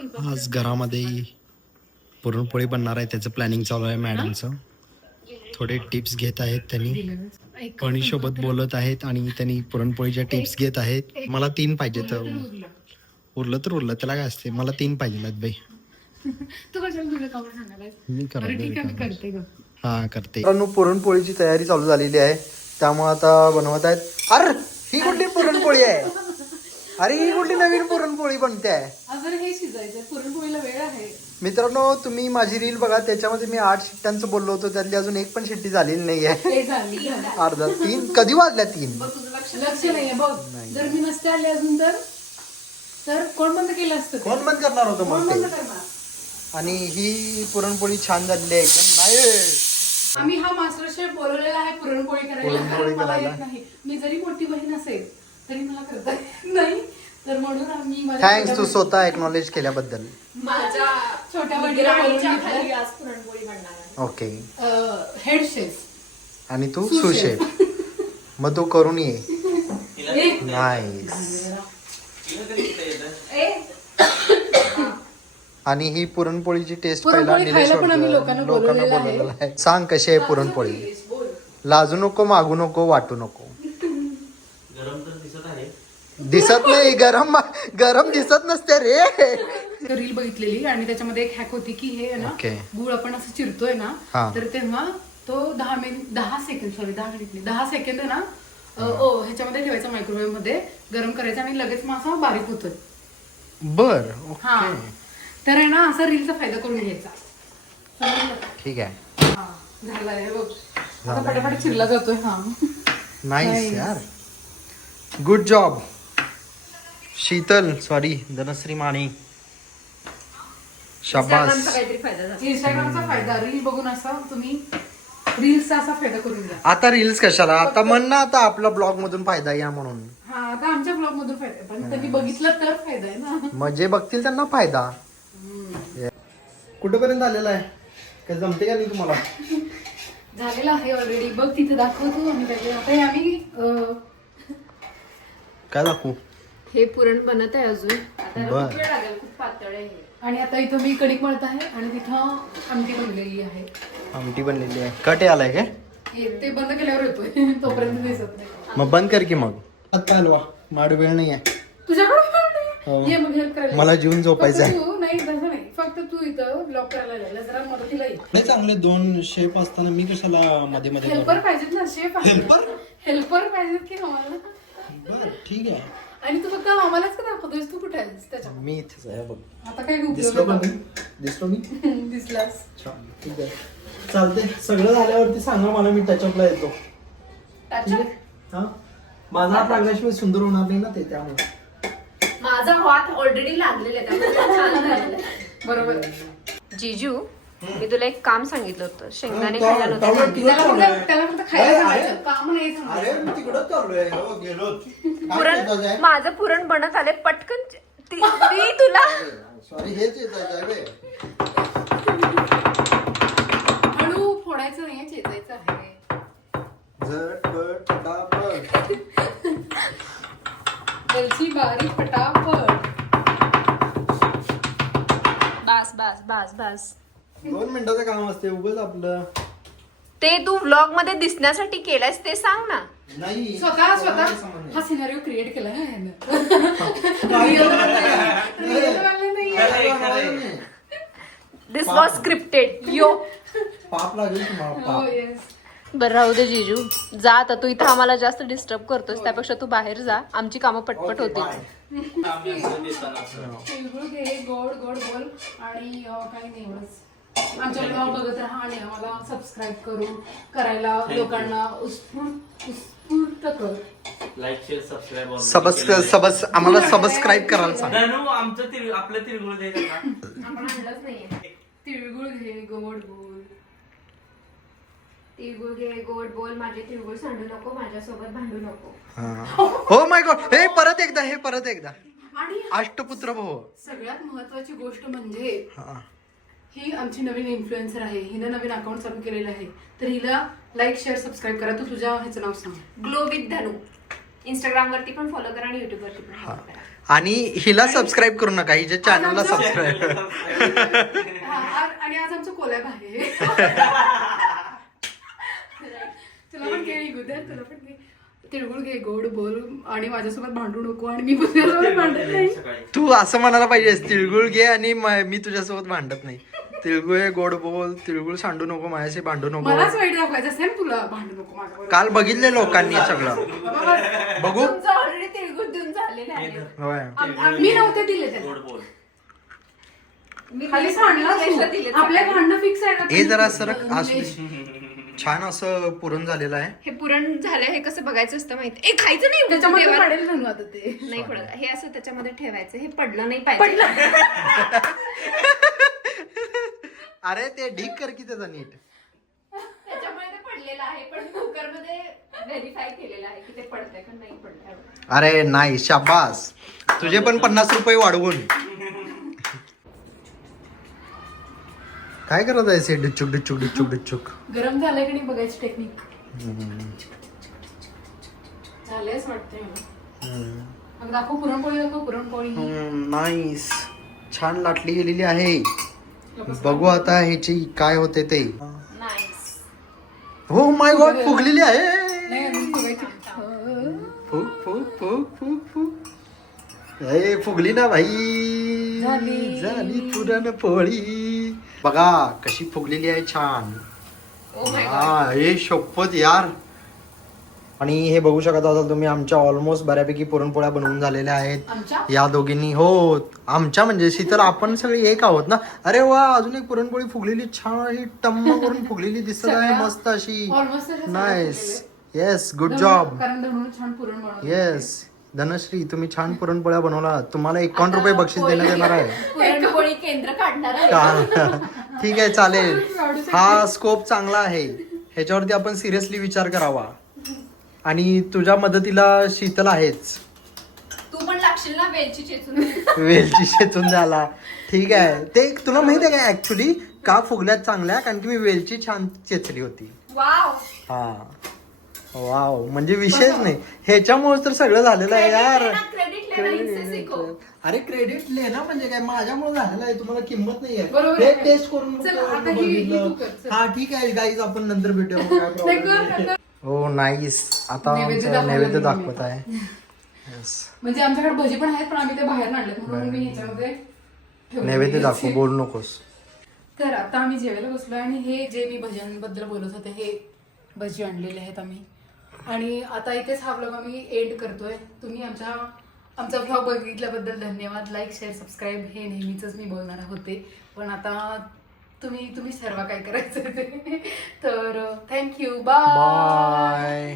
आज घरामध्ये पुरणपोळी बनणार आहे, त्याचं प्लॅनिंग चालू आहे मॅडमचं. थोडे टिप्स घेत आहेत त्यांनी, पणीसोबत बोलत आहेत आणि त्यांनी पुरणपोळीच्या टिप्स घेत आहेत. मला 3 पाहिजे, तर उरलं तर उरलं, त्याला काय असते. मला 3 पाहिजे बाई. मी करते. हा करते. पुरणपोळीची तयारी चालू झालेली आहे, त्यामुळे आता बनवत आहेत. अरे ही कुठली पुरणपोळी आहे? अरे ही कुठली नवीन पुरणपोळी बनते आहे? हे शिजायचं, पुरणपोळीला वेळ आहे. मित्रांनो, तुम्ही माझी रील बघा, त्याच्यामध्ये मी 8 शिट्ट्यांचं बोललो होतो, त्यातली अजून एक पण शिट्टी झालेली नाहीये. अर्धा 3 कधी वाजल्या 3? लक्ष नाहीये बघ. जर मी नसते आले अजून तर कोण बंद केलं असतं? कोण बंद करणार होतं मग ते? आणि ही पुरणपोळी छान झालेली आहे एकदम. नाही, आम्ही हा मास्टर शेफ बोलवलेला आहे पुरणपोळी करायला. नाही, मी जरी मोठी बहीण असेल तरी मला करता नाही, तर म्हणून आम्ही थँक्स तू स्वतः एक्नॉलेज केल्याबद्दल. माझ्या छोट्या बहिणीला पुरणपोळी बनणार आहे. ओके. हेड शेफ आणि तू सुशेफ. मग तू करून ये. नाईस. आणि ही पुरणपोळीची टेस्ट पहिला लोकांना बोलवलेलं आहे. सांग कशी आहे पुरणपोळी? लाजू नको, मागू नको, वाटू नको. दिसत नाही, गरम दिसत नसते रे. रील बघितलेली आणि त्याच्यामध्ये एक हॅक होती की हे ना गुळ आपण असं चिरतोय ना, तर तेव्हा तो 10 सेकंद ना ह्याच्यामध्ये ठेवायचा, मायक्रोवेव्ह मध्ये गरम करायचा आणि लगेच मग असा बारीक होतोय. बर. हा, तर आहे ना असा रीलचा फायदा करून घ्यायचा. ठीक आहे. हा झालाय बघ, आता फटाफट चिरला जातोय. हा नाईस यार, good job Sheetal, sorry Dhanashree Mane. शाबास. इंस्टाग्रामचा फायदा, रील बघून असा तुम्ही रील्सचा असा फायदा करून घ्या. आता रील्स कशाला, आता म्हण ना, आता आपला ब्लॉग मधून फायदा या म्हणून. हा, आता आमच्या ब्लॉग मधून फायदा, पण त्यांनी बघितलं तर फायदा आहे ना. मग जे बघतील त्यांना फायदा. कुठेपर्यंत आलेला आहे? काय जमते का नाही तुम्हाला? झालेला आहे ऑलरेडी, बघ तिथे दाखवतो आम्ही. आता आम्ही काय दाखवू? हे पुरण बनत आहे अजून. आता खूप वेळ लागेल, खूप पातळ आहे हे. आणि आता इथं मी कणिक मळत आहे आणि तिथं आमटी बनलेली आहे. आमटी बनलेली आहे. कट आलाय काय? ते बंद केल्यावर येतोय, तोपर्यंत दिसत नाही. मग बंद कर की. मग आता हलवा, माड वेळ नाही आहे तुझ्याकडे. ये मग हेल्प करायला. मला जीवन झोपायचं आहे. तू नाही, तसं नाही, फक्त तू इथं ब्लॉक करायला लागला, जरा मदतीला ये. नाही, चांगले 2 शेफ असताना मी कशाला मध्ये मध्ये? हेल्पर पाहिजेत ना, शेफ हेल्पर पाहिजेत की आम्हाला. बर ठीक आहे. आणि तू फक्त आम्हालाच का दाखवतोयस? तू कुठे आहेस त्याच्या? मी इथेच आहे बघ. आता काय दिसलो उपयोग? मी दिसलास. छान, ठीक आहे, चालते. सगळं झाल्यावरती सांगा मला, मी टचअपला येतो. हा, माझा हात लागल्याशिवाय सुंदर होणार नाही ना ते, त्यामुळे. माझा हात ऑलरेडी लागलेला आहे, त्यामुळे छान झालेलं आहे. बरोबर. जीजू, मी तुला एक काम सांगितलं होतं, शेंगदाणे खायला नव्हते. त्याला फक्त खायला सांगायचं, काम नाही सांगायचं. अरे मी तिकडं चाललोय, गेलो. पुरण, माझं पुरण बनत आले, पटकन मी तुला. सॉरी, हेच येत आहे. हळू फोडायचं नाहीये, चेचायचं आहे. झटपट फटाफट. वेलची बारीक फटाफट. बस बस बस बस. 2 मिनिटाचं काम असते उगाच आपलं. ते तू व्लॉग मध्ये दिसण्यासाठी केलंयस ते सांग ना. नाही, स्वतः हा सिनारिओ क्रिएट केला आहे. दिस वॉज स्क्रिप्टेड. यो पाप लागेल तुम्हाला. बरं, राहू दे जीजू, जा आता. तू इथं आम्हाला जास्त डिस्टर्ब करतोस, त्यापेक्षा तू बाहेर जा, आमची कामं पटपट होतील. तिळगुळ घे, गोड गोड बोल आणि काही नाही, एवढंच. आमच्या ब्लॉग बघत राहा आणि आम्हाला सबस्क्राईब करायला लोकांना उत्स्फूर्त कर. लाईक शेअर सबस्क्राईब आम्हाला सबस्क्राईब करायला सांग. आमचं आपलं तिळगुळ दे. आपण आणलंच नाहीये. तिळगुळ घे, गोड बोल. तिळगुळ घे, गोड बोल. माझे तिळगुळ सांडू नको, माझ्यासोबत भांडू नको. हो माय गॉड, हे परत एकदा. आणि अष्टपुत्र भाऊ. सगळ्यात महत्वाची गोष्ट म्हणजे ही आमची नवीन इन्फ्लुएन्सर आहे, हिनं नवीन अकाउंट चालू केलेलं आहे, तर हिला लाईक शेअर सबस्क्राईब करा. तू तुझ्या ह्याचं नाव सांग. Glow with Dhanu. इंस्टाग्राम वरती पण फॉलो करा आणि युट्यूब वरती पण फॉलो करा. आणि हिला सबस्क्राईब करू नका, हिच्या चॅनलला सबस्क्राईब. आणि आज आमचं कोलॅब आहे. तुला पण घे गुदर, तुला पण घे. तिळगुळ घे, गोड बोल आणि माझ्यासोबत भांडू नको आणि मी तुझ्यासोबत भांडत नाही. तू असं म्हणायला पाहिजेस, तिळगुळ घे आणि मी तुझ्यासोबत भांडत नाही. तिळगुळ आहे, गोड बोल, तिळगुळ सांडू नको, माझ्याशी भांडू नको. मलाच वाईट दाखवायचं असेल तुला, भांडू नको माझ्याबरोबर. काल बघितले लोकांनी सगळं. बघू. तुमचं ऑलरेडी तिळगुळ देऊन झालेलं आहे. होय. मी नव्हते दिले त्याला. गोड बोल. खाली सांडला असतो. आपल्या भांडणं फिक्स आहे ना. हे जरा सरक असू छान असं पुरण झालेलं आहे. हे पुरण झालं, हे कसं बघायचं असतं माहिती? ए खायचं नाही त्याच्यामध्ये देवाला. पडेल म्हणून आता ते. नाही पडत, हे असं त्याच्यामध्ये ठेवायचं, हे पडलं नाही पाहिजे. अरे ते ढीक कर की त्याचा नीट. त्याच्यामुळे ते पडलेलं आहे, पण कुकर मध्ये व्हेरीफाय केलेलं आहे की ते पडतंय का नाही पडतंय. अरे नाही, शाबास. तुझे पण 50 रुपये वाढवून. काय करत आहे डिचुक डिचुक डिचुक डिचुक? गरम झालंय की नाही बघायची टेक्निक. झालंय असं वाटतंय मला. मग दाखव पुरणपोळी, दाखव पुरणपोळी. नाईस, छान लाटली गेलेली आहे. बघू आता ह्याची काय होते ते. नाईस. हो माय गॉड, फुगलेली आहे. नाही अजून बघायची. फुग फुग फुग फुग फुग. ए फुगली ना भाई. झाली पुरणपोळी. बघा कशी फुगलेली आहे, छान. हा, हे शपथ यार. आणि हे बघू शकत असाल तुम्ही, आमच्या ऑलमोस्ट बऱ्यापैकी पुरणपोळ्या बनवून झालेल्या आहेत आमच्या या दोघींनी. हो, आमच्या म्हणजे शीतल, आपण सगळे एक आहोत ना. अरे वा, अजून एक पुरणपोळी फुगलेली, छान अशी टम्म करून फुगलेली दिसत आहे, मस्त अशी. Almost nice, yes, good job. कारण धनून छान पुरण बनवलं. येस धनश्री, तुम्ही छान पुरणपोळ्या बनवला. तुम्हाला 51 रुपये बक्षीस देण्यात येणार आहे. पुरणपोळी केंद्र काढणार आहे. ठीक आहे, चालेल. हा स्कोप चांगला आहे, ह्याच्यावरती आपण सिरियसली विचार करावा. आणि तुझ्या मदतीला शीतल आहेच. तू पण लागशील ना वेलची चेचून. वेलची शेतून द्याला. ठीक आहे, ते तुला माहित आहे का ऍक्च्युली का फुगल्यात चांगल्या? कारण की मी वेलची छान चेचली होती. वाव. हा वाव, म्हणजे विषयच नाही. ह्याच्यामुळे तर सगळं झालेलं आहे यार. क्रेडिट लेना इनसे सीखो. अरे क्रेडिट ले ना, म्हणजे काय माझ्यामुळे झालेलं आहे, तुम्हाला किंमत नाही बरोबर आहे. आहे. टेस्ट करून चल, आता ही तू कर, चल. हा ठीक आहे गाईज, आपण नंतर भेटूया. मग काय नाही, problem कर, नाही. कर. हो नाईस. आता नैवेद्य आमचा दाखवायला नैवेद्य लागलो मी दाखवत आहे. Yes. म्हणजे आमच्याकडे भजी पण आहेत, पण आम्ही ते बाहेर आणलेत म्हणून मी ह्याच्यामध्ये ठेवले. नैवेद्य दाखव, बोलू नकोस. तर आता आम्ही जेवायला बसलो आणि हे जे मी भजनबद्दल बोलत होते, हे भजी आणलेले आहेत आम्ही. आणि आता इथेच हा व्लॉग आम्ही एंड करतोय. तुम्ही आमचा व्लॉग बघितल्याबद्दल धन्यवाद. लाईक, शेअर, सबस्क्राईब हे नेहमीच मी बोलणार होते, पण आता तुम्ही सर्व काय करायचं ते. तर थँक्यू, बाय. बाय.